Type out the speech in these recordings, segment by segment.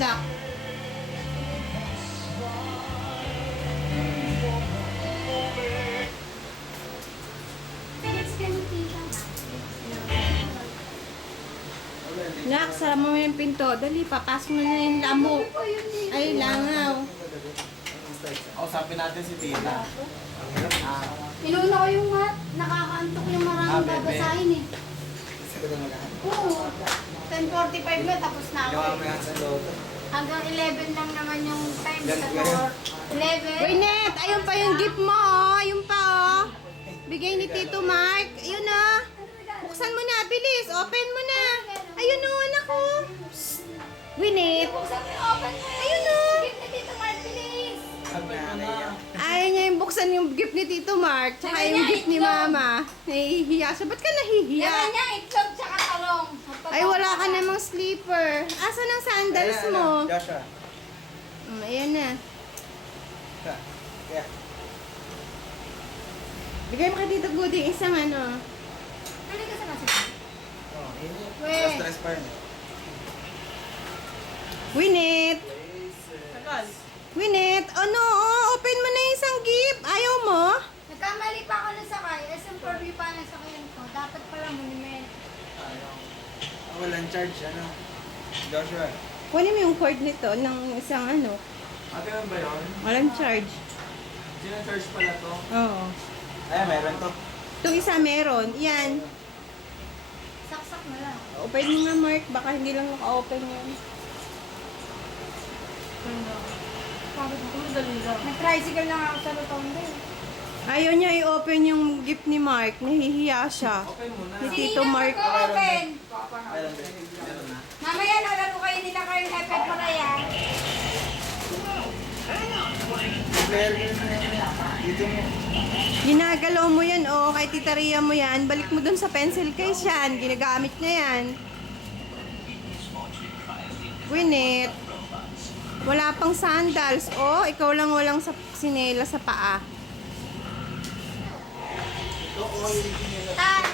product. Nak, sara mo yung pinto. Dali, papasok na yung lamok. Ay, langaw. Usapin natin si Tita. Inuna ko yung mat. Nakakaantok yung maraming bebe. babasahin eh. Gusto ko na mag-ahan. Oo. 10:45 na tapos na ako. Gawa mo yan sa loob. Hanggang 11 lang naman yung time sa Ganun. door. 11? Uy, Net, ayun pa yung gift mo, oh. Ayun pa, oh. Bigay ni Tito Mark. Ayun na. Buksan mo na, bilis. Open mo na. Ayun, oh, anak ko. Winnet. Buksan mo yung open mo. Ayun, oh. Gift na dito, Mark, bilis. Ayaw niya yung buksan yung gift ni Tito Mark. Tsaka Laman yung niya, gift ni itlog. Mama. Nahihiya siya. Ba't ka nahihiya? Yaman niya, itlog tsaka talong. Ay, wala ka namang sleeper. Asan ang sandals mo? Joshua. Ayan na. Yeah. Bigay mo kay Tito Goody isang ano. Dali ka sa nasa. Oh, ini. Weh. Stress pa rin. Winnet! Winnet! Ano? Oh, open mo na yung isang gift. Ayaw mo? Nagkamali pa ako na sakay. SM4B pa na sakayan ko. Dapat pala monument. Walang charge, ano? Joshua. Kunin mo yung cord nito ng isang ano. Ate, ano ba yun? Walang charge. Sino-charge pala to? Oo. Ay, meron to. Itong isa meron. Yan. Saksak na lang. Open mo nga, Mark. Baka hindi lang naka-open yun. Nag-tricycle lang ako sa rotonda eh. Ayaw niya i-open yung gift ni Mark. Nahihiya siya. Okay muna. Ni Tito Mark. Open! Meron din. Meron na. Mamaya nalaro kayo nila kayo effect ko na yan. Player ko na yan. Dito mo. Ginagalaw mo yan, oh. Kay Tita Ria mo yan. Balik mo dun sa pencil case yan. Ginagamit niya yan. Winnet. Wala pang sandals. Oh, ikaw lang walang sa sinela sa paa.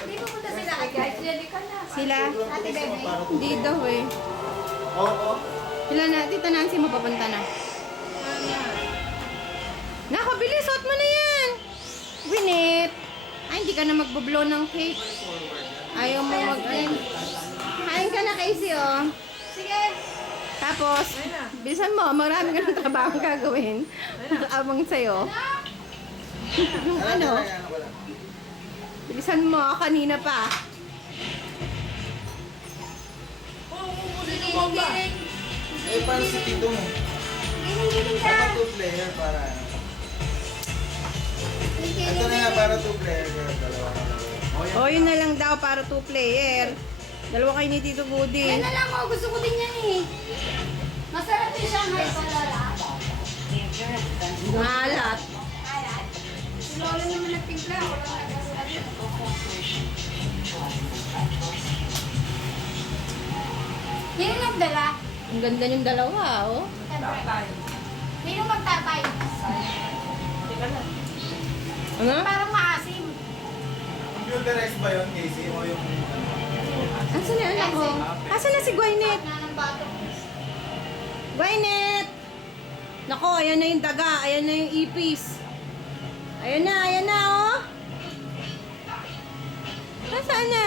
Di ba punta sila kay guys? Ready ka na. Sila? Ate Bebe. Hindi daw eh. Oo. Sila na, Tita Nancy mo papunta na. Nako, bilis, suot mo na yan. Winnet. Ay, hindi ka na magboblow ng cake. Ayaw mo mag... Kain ka na, Casey, oh. Sige. Tapos, bilisan mo, marami ka ng trabaho gagawin. Abang sa'yo. Yung ano, bilisan mo, kanina pa. Giling-giling. Eh, paano si Tito mo? Giling-giling ka. Para two player, para ano? Ito na nga para two player. Pero dalawa ka lang. O, yun na lang daw para 2 player. Dalawa kayo ni Tito Yan Goody. na lang ako. Gusto ko din yan eh. Masarap yung Shanghai palala. Malat. Si Lola naman nagtimpla. Wala nagsasabi. Sino nagdala? Ang ganda yung dalawa, oh. Sino magtatay? Ano? Parang maasim. Computerized ba yun, Casey? O yung... Asan na anak ko? Asan na si Gwyneth? Na ng bato. Gwyneth! Nako, ayan na yung daga. Ayan na yung ipis. Ayan na, oh. Nasaan na?